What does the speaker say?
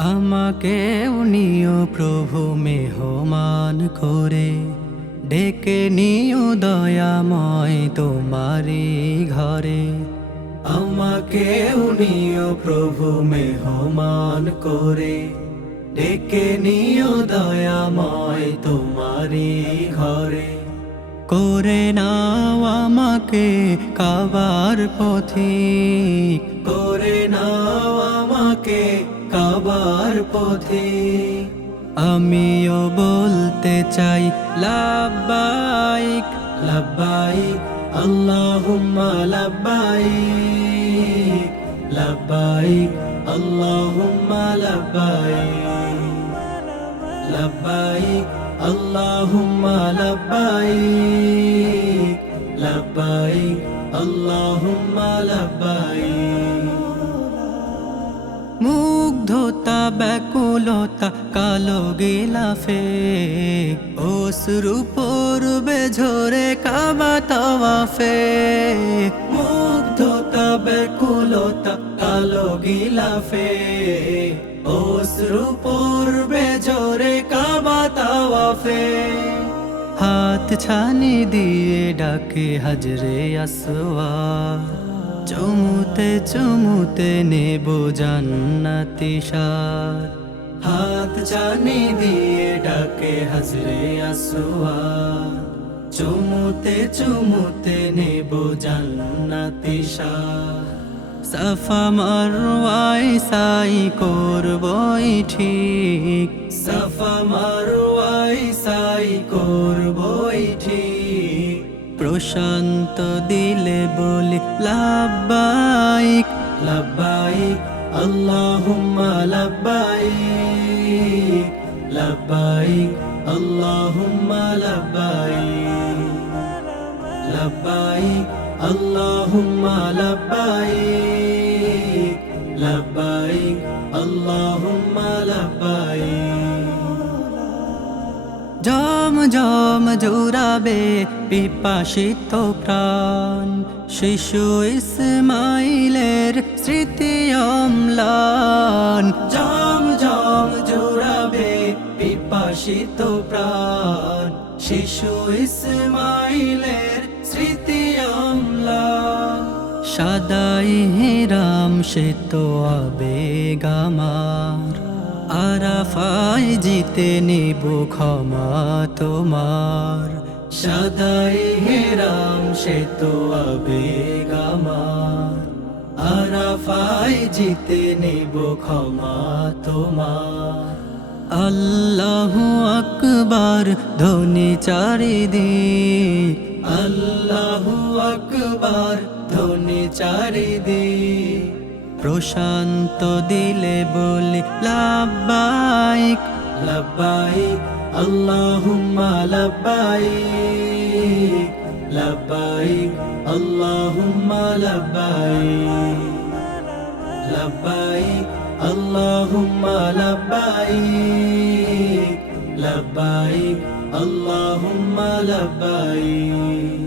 আমাকে নিও প্রভু মেহমান করে। ডেকে নিও দয়াময় তোমারি ঘরে। আমাকে নিও প্রভু মেহমান করে। ডেকে নিও দয়াময় তোমারি ঘরে। করে নাও আমাকে কাবার পথিক। করে নাও আমাকে কাবার পথে। আমিও বলতে চাই, লাব্বাইক লাব্বাইক, আল্লাহুম্মা লাব্বাইক লাব্বাইক, আল্লাহুম্মা লাব্বাইক লাব্বাইক, আল্লাহুম্মা লাব্বাইক লাব্বাইক, আল্লাহুম্মা লাব্বাইক। ব্যাকুলতা কালো গিলাফে অশ্রু পূর্বে ঝরে কাবা তাওয়াফে। মুগ্ধতা ব্যাকুলতা কালো গিলাফে অশ্রু পূর্বে ঝরে কাবা তাওয়াফে। হাত ছানি দিয়ে ডাকে হাজরে আসওয়া চুমুতে চুমুতে নেব জান্নাতি সার হাত জানি দিয়ে ডাকে হাজরে আসুয়া চুমুতে চুমুতে নেব জান্নাতি সার সাফা মারওয়াই সাই করবই ঠিক। সাফা মারওয়াই সাই করবই প্রশান্ত দিলে বলি, লাব্বাইক। লাব্বাইক, আল্লাহুম্মা লাব্বাইক। লাব্বাইক, আল্লাহুম্মা লাব্বাইক। লাব্বাইক, আল্লাহুম্মা লাব্বাইক। লাব্বাইক, আল্লাহুম্মা জম জুড়াবে পিপাসিত প্রাণ। শিশু ইসমাইলের স্মৃতি অম্লান। জম জম জুড়াবে পিপাসিত প্রাণ। শিশু ইসমাইলের স্মৃতি অম্লান। সাদাই হিরাম সে তো আবেগ আরাফাই জিতে নিব ক্ষমা তোমার। সাদাই হেরাম সে তো আবেগ আরাফাই জিতে নিব ক্ষমা তোমার। আল্লাহু আকবার ধ্বনি চারিদিক। আল্লাহু আকবার ধ্বনি চারিদিক। প্রশান্ত দিলে বলি, লাব্বাইক। লাব্বাইক, আল্লাহুম্মা লাব্বাইক। লাব্বাইক, আল্লাহুম্মা লাব্বাইক। লাব্বাইক, আল্লাহুম্মা লাব্বাইক। লাব্বাইক, আল্লাহুম্মা লাব্বাইক।